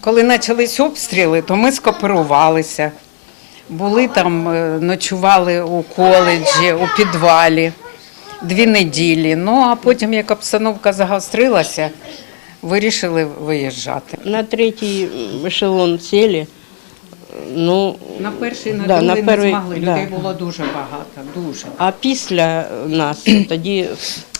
Коли почались обстріли, то ми скооперувалися. Були там, е, ночували у коледжі, у підвалі дві неділі. Ну а потім, як обстановка загострилася, вирішили виїжджати. На третій ешелон сіли. Ну, На перший, на Да, на не перший, змогли. да. Людей було дуже багато, дуже. а після нас тоді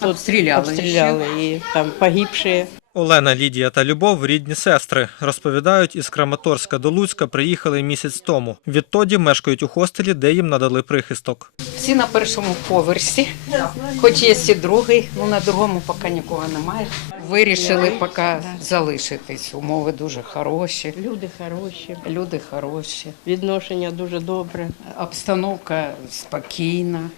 Обстріляли обстріляли і там погибші. Олена, Лідія та Любов рідні сестри. Розповідають, із Краматорська до Луцька приїхали місяць тому. Відтоді мешкають у хостелі, де їм надали прихисток. Всі на першому поверсі, хоч є і другий, ну на другому поки нікого немає. Вирішили поки залишитись. Умови дуже хороші, Люди хороші, люди хороші, відношення дуже добре. обстановка спокійна,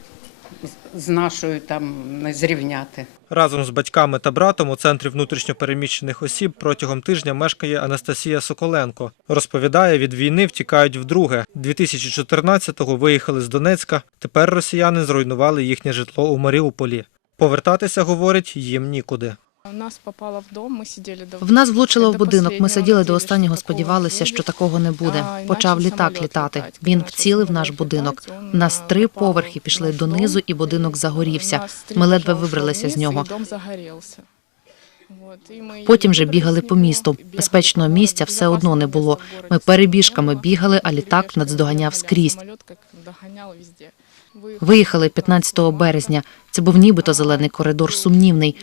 з- нашою там не зрівняти. Разом з батьками та братом у центрі внутрішньопереміщених осіб протягом тижня мешкає Анастасія Соколенко. Розповідає, від війни втікають вдруге. 2014-го виїхали з Донецька. Тепер росіяни зруйнували їхнє житло у Маріуполі. Повертатися, говорить, їм нікуди. Нас попало в дом, ми сиділи до В нас влучило в будинок. Ми сиділи до останнього, сподівалися, що такого не буде. Почав літак літати. Він вцілив наш будинок. У нас три поверхи пішли донизу, і будинок загорівся. Ми ледве вибралися з нього. Потім же бігали по місту. Безпечного місця все одно не було. Ми перебіжками бігали, а літак а скрізь. Виїхали 15 березня. Це був нібито зелений коридор сумнівний.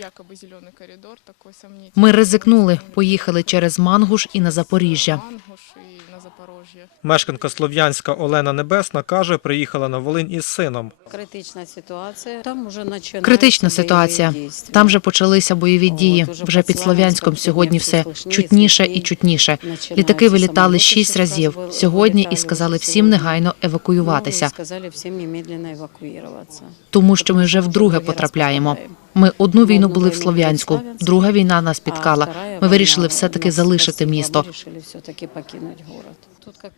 Ми ризикнули, поїхали через Мангуш і на Запоріжжя. Мангуш і на Запорожжя. Мешканка Слов'янська Олена Небесна каже, приїхала на Волинь із сином. Критична ситуація. Там уже починаються Критична ситуація. Там вже почалися бойові дії. Вже під Слов'янськом сьогодні все чутніше і чутніше. Літаки вилітали шість разів сьогодні і сказали всім негайно Ну, евакуюватися, і сказали всім немедленно евакуюватися. тому що ми вже вдруге потрапляємо. Ми одну війну були в Слов'янську, були в Слов'янську, друга війна нас підкала. Ми вирішили все-таки залишити місто.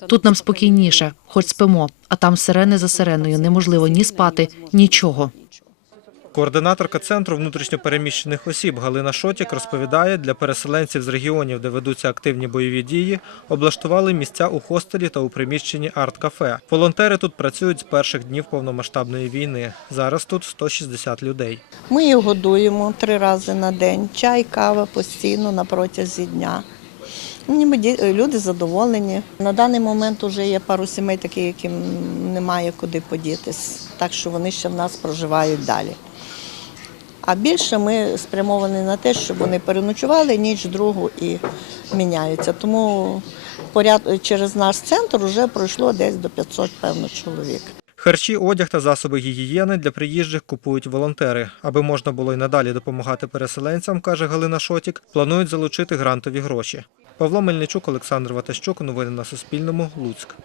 Тут, нам спокійніше, хоч спимо, а там сирени за сиреною, неможливо ні спати, нічого. Координаторка центру внутрішньопереміщених осіб Галина Шотік розповідає, для переселенців з регіонів, де ведуться активні бойові дії, облаштували місця у хостелі та у приміщенні арт-кафе. Волонтери тут працюють з перших днів повномасштабної війни. Зараз тут 160 людей. Ми їх годуємо три рази на день. Чай, кава постійно на протязі дня. Ніби люди задоволені. На даний момент вже є пару сімей, такі, яким немає куди подітись, так що вони ще в нас проживають далі. А більше ми спрямовані на те, щоб вони переночували ніч другу і міняються. Тому поряд через наш центр вже пройшло десь до 500, певно, чоловік. Харчі, одяг та засоби гігієни для приїжджих купують волонтери. Аби можна було й надалі допомагати переселенцям, каже Галина Шотік, планують залучити грантові гроші. Павло Мельничук, Олександр Ватащук. Новини на Суспільному. Луцьк.